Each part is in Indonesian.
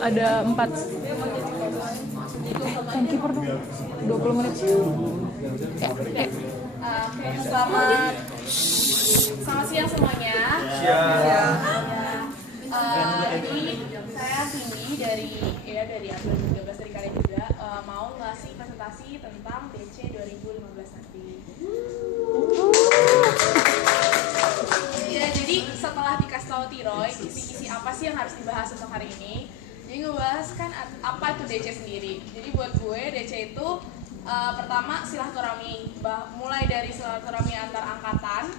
Ada 4. Timekeeper dong. 20 menit. Selamat siang semuanya. Jadi saya Cindy dari April 13 dari kalian juga mau ngasih presentasi tentang DC 2015 nanti. Ya, jadi setelah dikasih tahu Tiroy, kisi-kisi apa sih yang harus dibahas untuk hari ini? Jadi ngebahas kan apa itu DC sendiri. Jadi buat gue DC itu pertama silaturahmi, mulai dari silaturahmi antar angkatan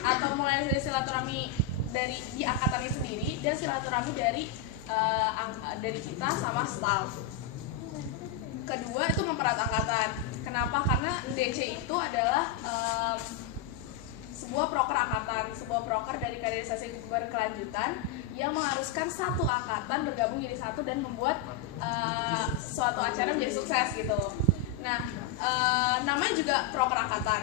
atau mulai dari silaturahmi dari di angkatannya sendiri dan silaturahmi dari kita sama staff. Kedua itu mempererat angkatan. Kenapa? Karena DC itu adalah sebuah proker angkatan, sebuah proker dari kaderisasi berkelanjutan yang mengharuskan satu angkatan bergabung jadi satu dan membuat suatu acara menjadi sukses gitu. Nah, namanya juga proker angkatan.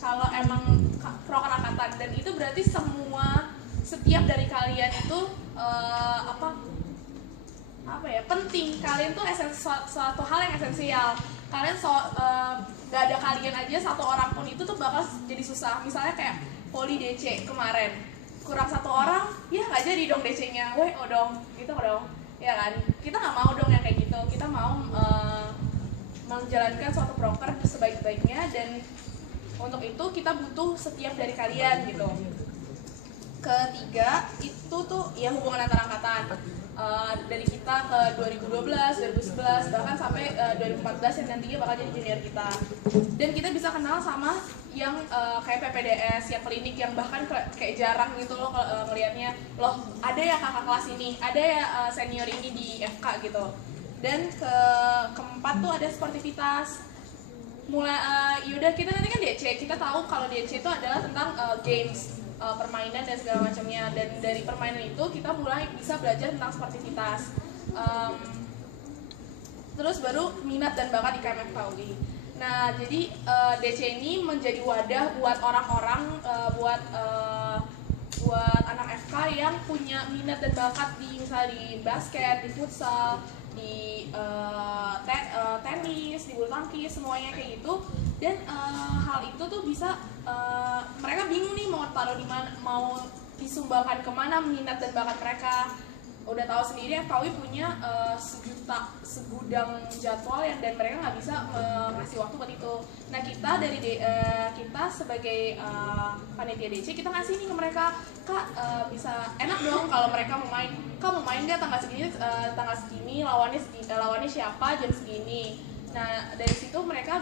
Kalau emang proker angkatan dan itu berarti setiap dari kalian itu penting. Kalian tuh suatu hal yang esensial. Kalian gak ada kalian aja satu orang pun itu tuh bakal jadi susah. Misalnya kayak poli DC kemarin kurang satu orang, ya nggak jadi dong DC-nya, dong, gitu dong, ya kan? Kita nggak mau dong yang kayak gitu. Kita mau menjalankan suatu proker sebaik-baiknya dan untuk itu kita butuh setiap dari kalian gitu. Ketiga itu tuh ya hubungan antar angkatan. Dari kita ke 2012, 2011, bahkan sampai 2014 yang nantinya bakal jadi junior kita. Dan kita bisa kenal sama yang kayak PPDS, yang klinik, yang bahkan kayak jarang gitu loh ngelihatnya. Loh, ada ya kakak kelas ini, ada ya senior ini di FK gitu. Dan keempat tuh ada sportivitas. Yaudah kita nanti kan DC, kita tahu kalau DC itu adalah tentang games, permainan dan segala macamnya, dan dari permainan itu kita mulai bisa belajar tentang sportivitas, terus baru minat dan bakat di KMFKUI. Nah jadi DC ini menjadi wadah buat orang-orang, buat anak FK yang punya minat dan bakat misalnya di basket, di futsal, di tenis, di bulu tangkis, semuanya kayak gitu. Dan hal itu tuh bisa mereka bingung nih mau taruh di mana, mau disumbangkan kemana minat dan bakat mereka. Udah tahu sendiri FKUI punya segudang jadwal dan mereka nggak bisa ngasih waktu buat itu. Nah kita kita sebagai panitia DC, kita ngasih nih ke mereka, Kak, bisa enak dong kalau mereka mau main. Kak mau main nggak tanggal segini, lawannya siapa, jam segini. Nah dari situ mereka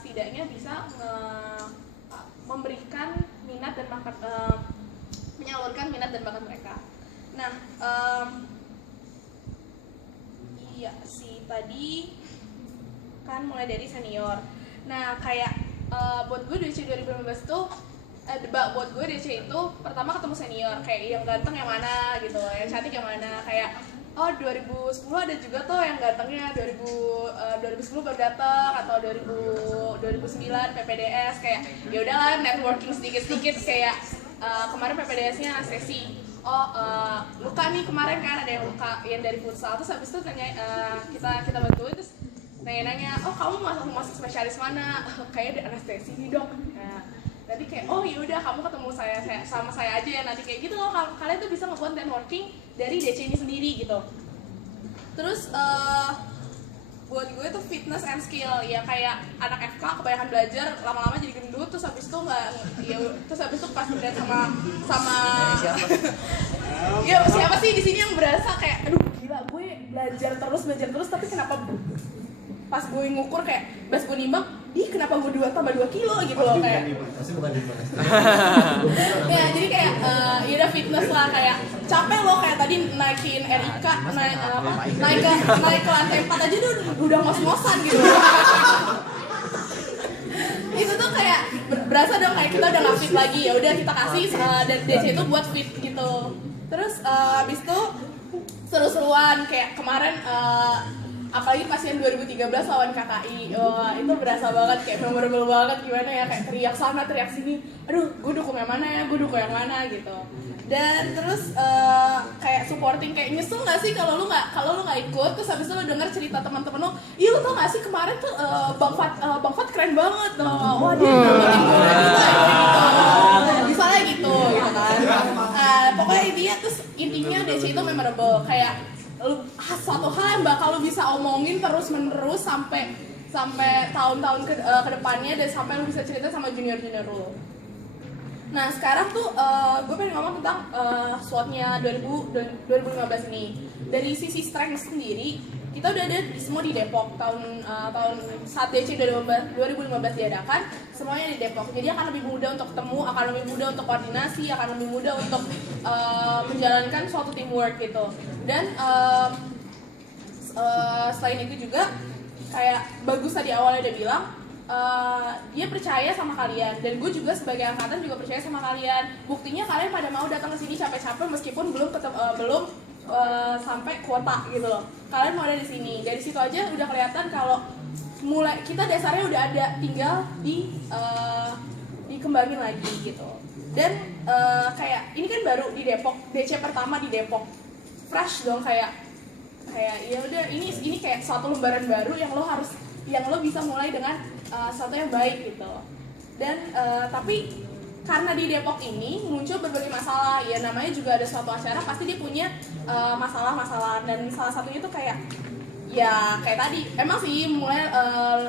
setidaknya bisa memberikan minat dan bakat, menyalurkan minat dan bakat mereka. Nah, iya sih tadi kan mulai dari senior. Nah kayak buat gue DC 2015 tuh buat gue DC itu pertama ketemu senior, kayak yang ganteng yang mana gitu, yang cantik yang mana. Kayak 2010 ada juga tuh yang gantengnya, 2010 baru datang, atau 2009 PPDS. Kayak ya udahlah networking sedikit kayak kemarin PPDS-nya sesi. Luka nih kemarin kan ada yang luka yang dari futsal, terus habis itu kita bantuin, terus nanya kamu masuk spesialis mana? Kayak ada anestesi nih dok. Nah, nanti kayak yaudah kamu ketemu sama saya aja ya nanti, kayak gitu loh. Kalian tuh bisa ngebuat networking dari DC ini sendiri gitu. Terus buat gue tuh fitness and skill, ya kayak anak FK kebanyakan belajar lama-lama jadi gendut, terus habis itu pas lihat sama ya siapa sih di sini yang berasa kayak aduh gila gue belajar terus tapi kenapa pas gue ngukur kayak pas gue nimbang, kenapa gue tambah 2 kilo gitu loh, kayak pasti bukan di mana. ya jadi kayak ya udah fitness lah, kayak capek loh, kayak tadi naikin Erika naik ke lantai 4 aja udah ngos-ngosan gitu. Itu tuh kayak berasa dong kayak kita udah nggak fit lagi, ya udah kita kasih dan DC itu buat fit gitu. Terus abis itu seru-seruan kayak kemarin apalagi pas yang 2013 lawan KKI, wah itu berasa banget kayak memorable banget, gimana ya, kayak teriak sana teriak sini, aduh gue dukung yang mana ya, gue dukung yang mana gitu. Dan terus kayak supporting, kayak nyesel nggak sih kalau lu nggak ikut, terus habis itu lu denger cerita teman-teman lu, iya lu tau nggak sih kemarin tuh Bang Fat keren banget, wah dia dapetin gue gitu, misalnya gitu kan. Pokoknya intinya DC itu memorable, kayak suatu hal yang bakal lu bisa omongin terus menerus sampai tahun-tahun ke depannya, dan sampai lu bisa cerita sama junior lu. Nah sekarang tuh gue pengen ngomong tentang SWOT-nya 2015 ini. Dari sisi strength sendiri, kita udah ada semua di Depok tahun saat DC 2015 diadakan, semuanya di Depok. Jadi akan lebih mudah untuk ketemu, akan lebih mudah untuk koordinasi, akan lebih mudah untuk menjalankan suatu teamwork gitu. Dan selain itu juga kayak bagus tadi awalnya udah bilang, dia percaya sama kalian, dan gue juga sebagai angkatan juga percaya sama kalian. Buktinya kalian pada mau datang ke sini capek-capek meskipun belum sampai kuota gitu loh. Kalian mau ada di sini. Dari situ aja udah kelihatan kalau mulai kita dasarnya udah ada, tinggal dikembangin lagi gitu. Dan kayak ini kan baru di Depok, DC pertama di Depok, fresh dong, kayak ya udah ini kayak suatu lembaran baru yang lo bisa mulai dengan sesuatu yang baik gitu. Dan tapi karena di Depok ini muncul berbagai masalah, ya namanya juga ada suatu acara pasti dia punya masalah-masalah, dan salah satunya tuh kayak tadi emang sih mulai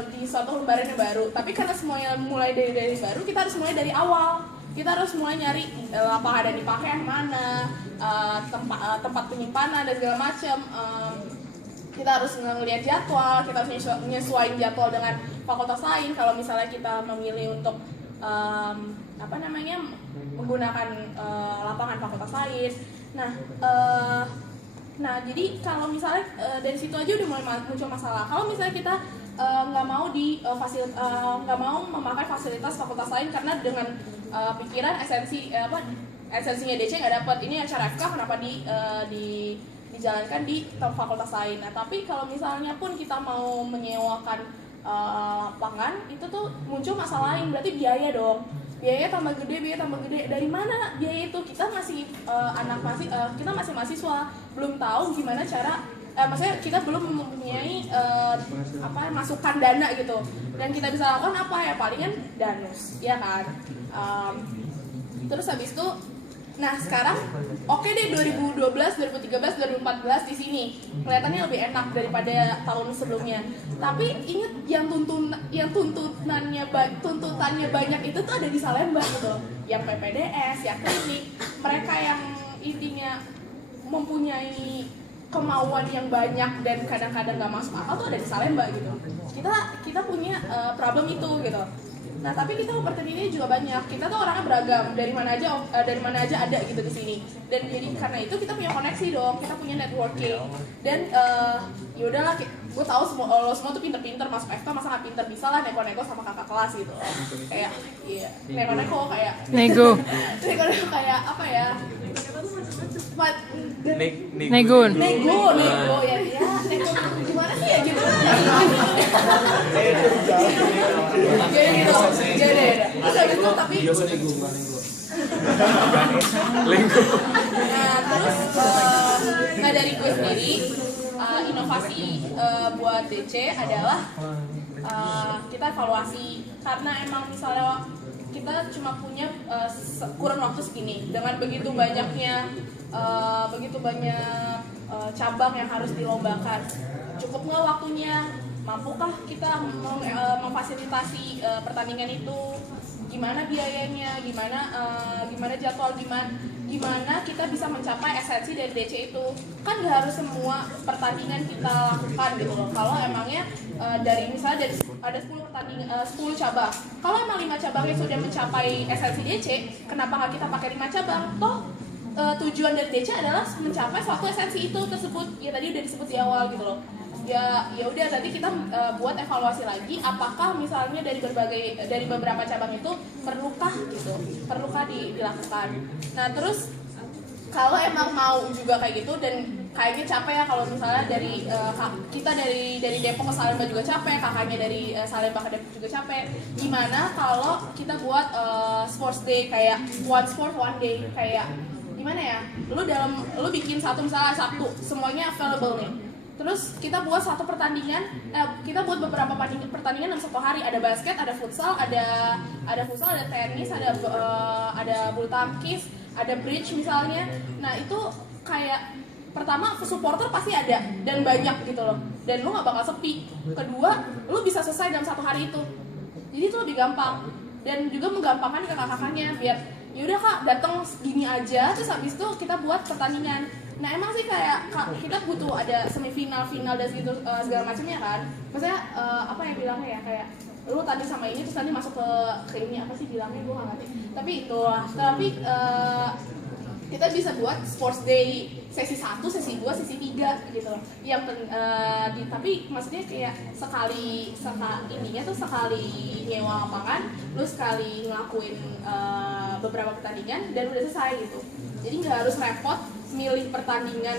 di suatu lembaran yang baru, tapi karena semuanya mulai dari baru, kita harus mulai dari awal. Kita harus mulai nyari lapangan yang dipakai yang mana, tempat penyimpanan dan segala macam. Kita harus ngelihat jadwal, kita harus menyesuaikan jadwal dengan fakultas lain. Kalau misalnya kita memilih untuk menggunakan lapangan fakultas lain. Nah, jadi kalau misalnya dari situ aja udah mulai muncul masalah. Kalau misalnya kita nggak mau memakai fasilitas fakultas lain karena dengan pikiran esensinya DC nggak dapat, ini acara FK kenapa dijalankan di fakultas lain. Nah, tapi kalau misalnya pun kita mau menyewakan lapangan, itu tuh muncul masalah lain, berarti biaya dong. Biaya tambah gede. Dari mana biaya itu? Kita masih kita masih mahasiswa, belum tahu gimana cara. Maksudnya kita belum mempunyai masukan dana gitu, dan kita bisa lakukan apa ya, palingan danus, ya kan. Terus habis itu, nah sekarang oke deh 2012, 2013, 2014 di sini kelihatannya lebih enak daripada tahun sebelumnya. Tapi ingat yang tuntutannya banyak itu tuh ada di Salemba gitu, yang PPDS, yang klinik, mereka yang intinya mempunyai kemauan yang banyak dan kadang-kadang nggak masuk akal tuh ada di Salemba gitu. Kita punya problem itu gitu. Nah, tapi kita opportunity juga banyak. Kita tuh orangnya beragam, dari mana aja ada gitu di sini. Dan jadi karena itu kita punya koneksi dong, kita punya networking. Dan ya udahlah, gue tahu lo semua tuh pinter-pinter masuk FK, masa nggak pinter, bisa lah neko-neko sama kakak kelas gitu. Kayak neko-neko kayak Nego kayak apa ya? Negun Nego ya nego gimana sih ya jadi terus habis itu tapi nah dari gue sendiri inovasi buat DC adalah kita evaluasi, karena emang misalnya kita cuma punya kurun waktu segini dengan begitu banyak cabang yang harus dilombakan. Cukup nggak waktunya? Mampukah kita memfasilitasi pertandingan itu? Gimana biayanya? Gimana jadwal? Gimana kita bisa mencapai esensi dari DC itu? Kan nggak harus semua pertandingan kita lakukan gitu loh. Kalau emangnya dari ada 10 cabang. Kalau emang 5 cabangnya sudah mencapai esensi DC, kenapa nggak kita pakai 5 cabang? Toh tujuan dari DC adalah mencapai suatu esensi itu tersebut. Ya tadi udah disebut di awal gitu loh. Ya udah, nanti kita buat evaluasi lagi, apakah misalnya dari beberapa cabang itu perlukah dilakukan. Nah terus kalau emang mau juga kayak gitu dan kayaknya capek ya kalau misalnya dari kita dari Depok ke Salemba juga capek, kakaknya dari Salemba ke Depok juga capek. Gimana kalau kita buat sports day kayak one sport one day, kayak gimana ya? Lu bikin satu misalnya Sabtu semuanya available nih. Terus kita buat satu pertandingan, kita buat beberapa pertandingan dalam satu hari. Ada basket, ada futsal, ada futsal, ada tenis, ada bulu tangkis, ada bridge misalnya. Nah itu kayak pertama supporter pasti ada dan banyak gitu loh. Dan lu nggak bakal sepi. Kedua, lu bisa selesai dalam satu hari itu. Jadi itu lebih gampang dan juga menggampangkan ke kakak-kakaknya biar yaudah kak datang gini aja. Terus habis itu kita buat pertandingan. Nah emang sih kayak kita butuh ada semifinal, final dan segitu segala macamnya kan. Maksudnya apa ya bilangnya ya kayak lu tadi sama ini terus nanti masuk ke ini apa sih bilangnya gue nggak ngerti. Tapi itulah. Tapi kita bisa buat sports day sesi 1, sesi 2, sesi 3 gitu loh. Tapi maksudnya kayak sekali ininya tuh sekali nyewa lapangan, lu sekali ngelakuin beberapa pertandingan dan udah selesai gitu. Jadi nggak harus repot milih pertandingan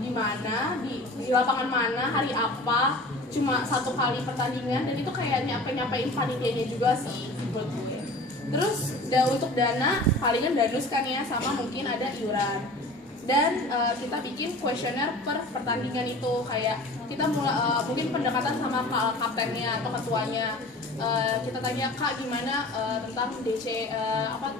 di mana, di lapangan mana, hari apa, cuma satu kali pertandingan dan itu kayak nyampein panitianya juga sih menurut gue. Terus untuk dana palingan danus kan ya, sama mungkin ada iuran. Dan kita bikin kuesioner per pertandingan itu, kayak kita mungkin pendekatan sama kaptennya atau ketuanya. Kita tanya kak gimana tentang DC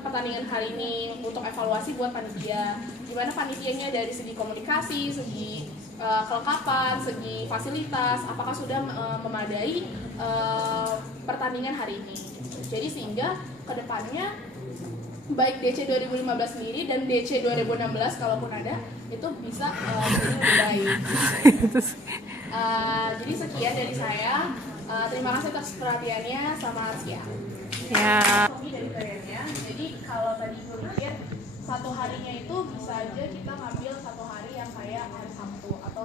pertandingan hari ini untuk evaluasi buat panitia, gimana panitianya dari segi komunikasi, segi kelengkapan, segi fasilitas, apakah sudah memadai pertandingan hari ini. Jadi sehingga kedepannya baik DC 2015 sendiri dan DC 2016 kalaupun ada itu bisa jadi lebih baik. Jadi sekian dari saya. Terima kasih atas perhatiannya, sama sekian. Ya. Dari kaliannya. Jadi kalau tadi gue pikir satu harinya itu bisa aja kita ngambil satu hari yang kayak hari Sabtu atau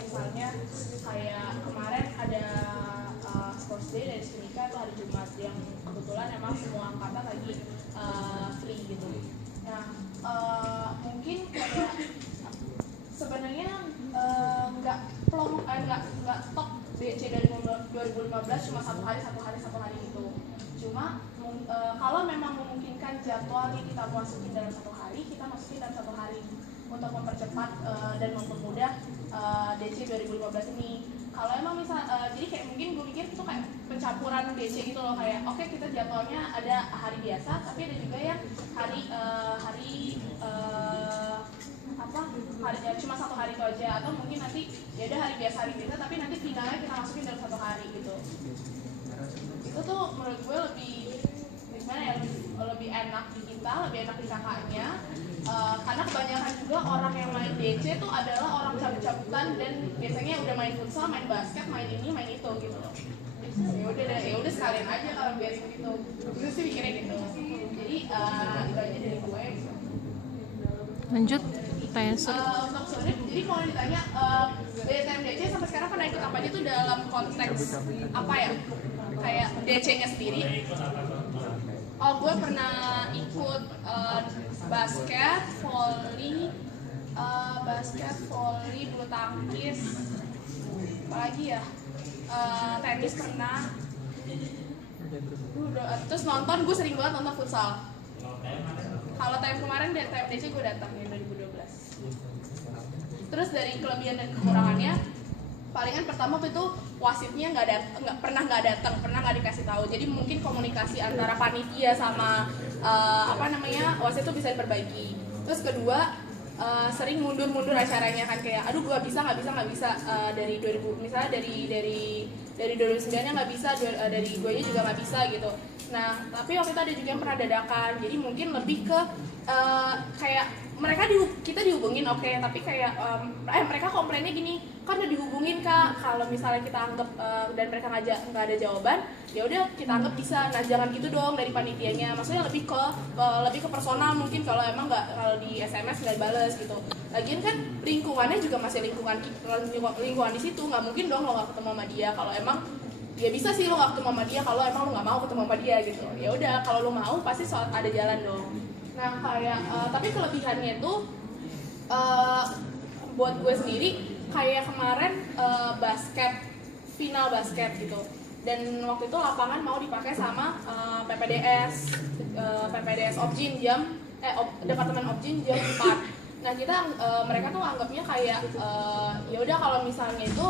misalnya kayak kemarin ada sports day dari Senika itu hari Jumat yang kebetulan emang semua angkatan lagi free gitu. Nah mungkin kayak sebenarnya nggak top DC dari 2015 cuma satu hari gitu. Cuma kalau memang memungkinkan jadwal nih kita masukin dalam satu hari, kita masukin dalam satu hari untuk mempercepat dan mempermudah DC 2015 ini. Kalau emang jadi kayak mungkin gue pikir itu kayak pencampuran DC gitu loh, kayak oke, kita jadwalnya ada hari biasa tapi ada juga yang hari cuma satu hari itu aja, atau mungkin nanti ya udah hari biasa tapi nanti finalnya kita masukin dalam satu hari gitu. Itu tuh menurut gue lebih gimana ya, lebih enak di kita, lebih enak di kakaknya, karena kebanyakan juga orang yang main DC tuh adalah orang cabut-cabutan dan biasanya udah main futsal, main basket, main ini, main itu gitu loh. Ya udah sekalian aja kalau biarin gitu. Gue sih mikirnya gitu. Jadi itu aja dari gue. Lanjut. Untuk sebenarnya, jadi kalau ditanya dari TMDC sampai sekarang pernah ikut apa aja tuh dalam konteks apa ya, kayak DC-nya sendiri. Gue pernah ikut basket, volley, bulu tangkis, apalagi ya, tenis pernah. Terus nonton, gue sering banget nonton futsal. Kalau time kemarin dari TMDC gue datang ya 2012. Terus dari kelebihan dan kekurangannya, palingan pertama itu wasitnya nggak pernah nggak dikasih tahu. Jadi mungkin komunikasi antara panitia sama wasit itu bisa diperbaiki. Terus kedua, sering mundur acaranya kan, kayak aduh nggak bisa dari 2000 misalnya dari 2009-nya nggak bisa, dari gue nya juga nggak bisa gitu. Nah tapi waktu itu ada juga yang pernah dadakan, jadi mungkin lebih ke kayak kita dihubungin oke, tapi kayak mereka komplainnya gini, kan udah dihubungin kak, kalau misalnya kita anggap dan mereka nggak ada jawaban, ya udah kita anggap bisa. Nah jangan gitu dong dari panitianya, maksudnya lebih ke personal mungkin, kalau emang kalau di SMS nggak dibales gitu. Lagian kan lingkungannya juga masih lingkungan di situ, nggak mungkin dong lo nggak ketemu sama dia. Kalau emang ya bisa sih lo nggak ketemu sama dia kalau emang lo nggak mau ketemu sama dia gitu. Ya udah, kalau lo mau pasti ada jalan dong. Nah kayak tapi kelebihannya tuh buat gue sendiri kayak kemarin final basket gitu, dan waktu itu lapangan mau dipakai sama PPDS Objin Departemen Objin jam 4. Nah kita mereka tuh anggapnya kayak ya udah kalau misalnya itu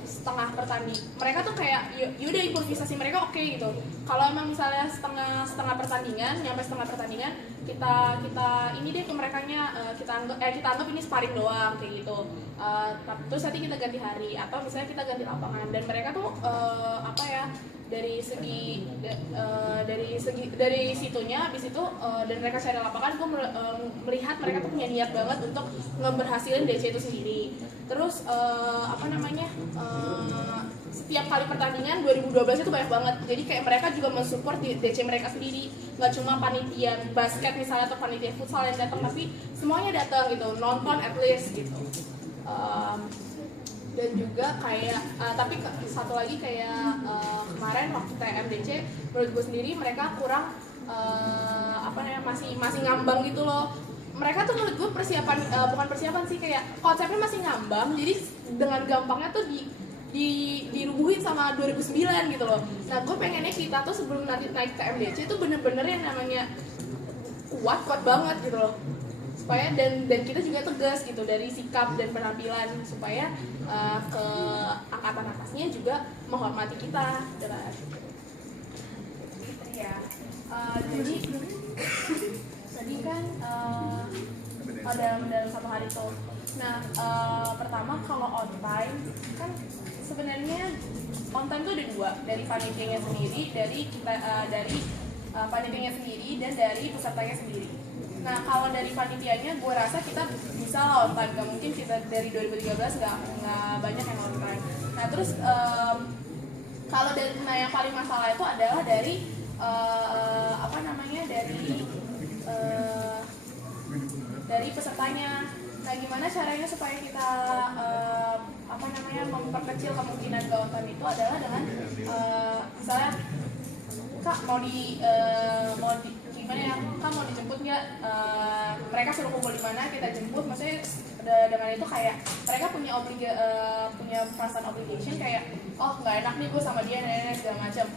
setengah pertandingan mereka tuh kayak yaudah improvisasi mereka oke gitu. Kalau emang misalnya setengah pertandingan nyampe setengah pertandingan kita ini deh ke merekanya kita anggap ini sparring doang kayak gitu. Terus nanti kita ganti hari atau misalnya kita ganti lapangan, dan mereka tuh apa ya, dari situnya habis itu dan mereka cari lapangan, gue melihat mereka tuh punya niat banget untuk ngeberhasilin DC itu sendiri. Terus setiap kali pertandingan 2012 itu banyak banget, jadi kayak mereka juga mensupport di DC mereka sendiri, nggak cuma panitia basket misalnya atau panitia futsal yang datang, tapi semuanya datang gitu, nonton at least gitu. Dan juga kayak tapi satu lagi kayak kemarin waktu TMDC menurut gue sendiri mereka kurang masih ngambang gitu loh. Mereka tuh menurut gue bukan persiapan sih, kayak konsepnya masih ngambang, jadi dengan gampangnya tuh dirubuhin sama 2009 gitu loh. Nah gue pengennya kita tuh sebelum nanti naik TMDC itu bener-bener yang namanya kuat banget gitu loh, supaya dan kita juga tegas gitu dari sikap dan penampilan, supaya ke angkatan atasnya juga menghormati kita gitu ya. Jadi tadi kan dalam satu hari itu, nah pertama kalau on time kan sebenarnya on time tuh ada dua, dari panitianya sendiri, dari panitianya sendiri, dan dari pesertanya sendiri. Nah kalau dari panitianya gue rasa kita bisa lah on time, gak mungkin kita dari 2013 nggak banyak yang on time. Nah terus kalau yang paling masalah itu adalah dari dari pesertanya. Nah gimana caranya supaya kita memperkecil kemungkinan gak on time itu adalah dengan misalnya Kak mau gimana ya, Kak mau dijemput nggak? Mereka suruh kumpul di mana, kita jemput. Maksudnya dengan itu kayak mereka punya perasaan obligation, kayak oh nggak enak nih gue sama dia segala macam,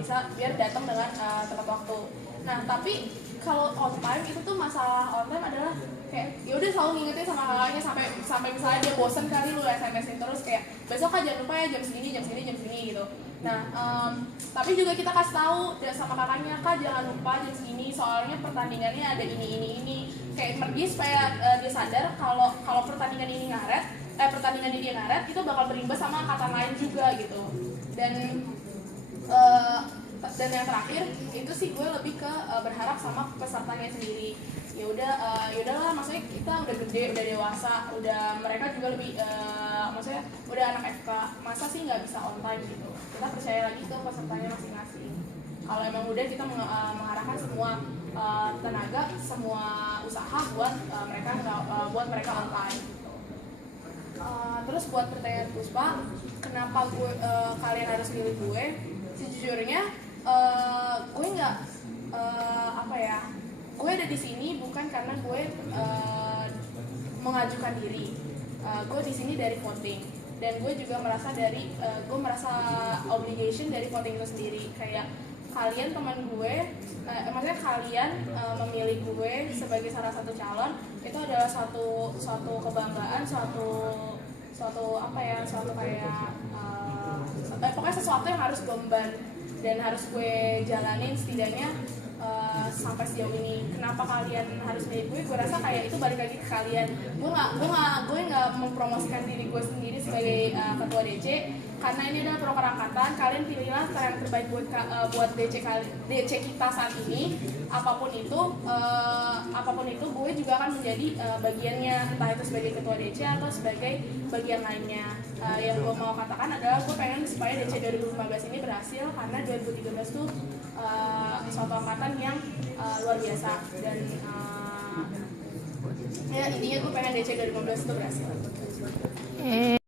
bisa biar datang dengan tepat waktu. Nah tapi kalau on time itu tuh, masalah on time adalah kayak ya udah selalu ngingetin sama kakaknya sampai misalnya dia bosen kali lu SMS-in terus kayak besok kan jangan lupa ya jam segini gitu. Nah tapi juga kita kasih tahu sama kakaknya, Kak jangan lupa jam segini soalnya pertandingannya ada ini kayak dia supaya dia sadar kalau pertandingan ini ngaret itu bakal berimbas sama angkatan lain juga gitu. Dan yang terakhir itu sih gue lebih ke berharap sama pesertanya sendiri. Ya udahlah, maksudnya kita udah gede, udah dewasa, mereka juga lebih maksudnya udah anak FK, masa sih nggak bisa on time gitu. Kita percaya lagi ke pesertanya masing-masing. Kalau emang udah kita mengarahkan semua tenaga, semua usaha buat mereka on time gitu. Terus buat pertanyaan Puspa, kenapa kalian harus pilih gue? Sejujurnya gue nggak gue ada di sini bukan karena gue mengajukan diri. Gue di sini dari voting, dan gue juga merasa obligation dari voting itu sendiri. Kayak kalian teman gue, maksudnya kalian memilih gue sebagai salah satu calon, itu adalah suatu kebanggaan, pokoknya sesuatu yang harus gue emban dan harus gue jalanin setidaknya sampai sejauh ini. Kenapa kalian harus milih gue? Gue rasa kayak itu balik lagi ke kalian. Gue nggak mempromosikan diri gue sendiri sebagai ketua DC, karena ini adalah proker angkatan. Kalian pilihlah cara yang terbaik buat DC kita saat ini. Apapun itu gue juga akan menjadi bagiannya, entah itu sebagai ketua DC atau sebagai bagian lainnya. Yang gue mau katakan adalah gue pengen supaya DC 2015 ini berhasil, karena 2013 tuh suatu angkatan yang luar biasa, dan ya intinya gue pengen DC 2015 itu berhasil.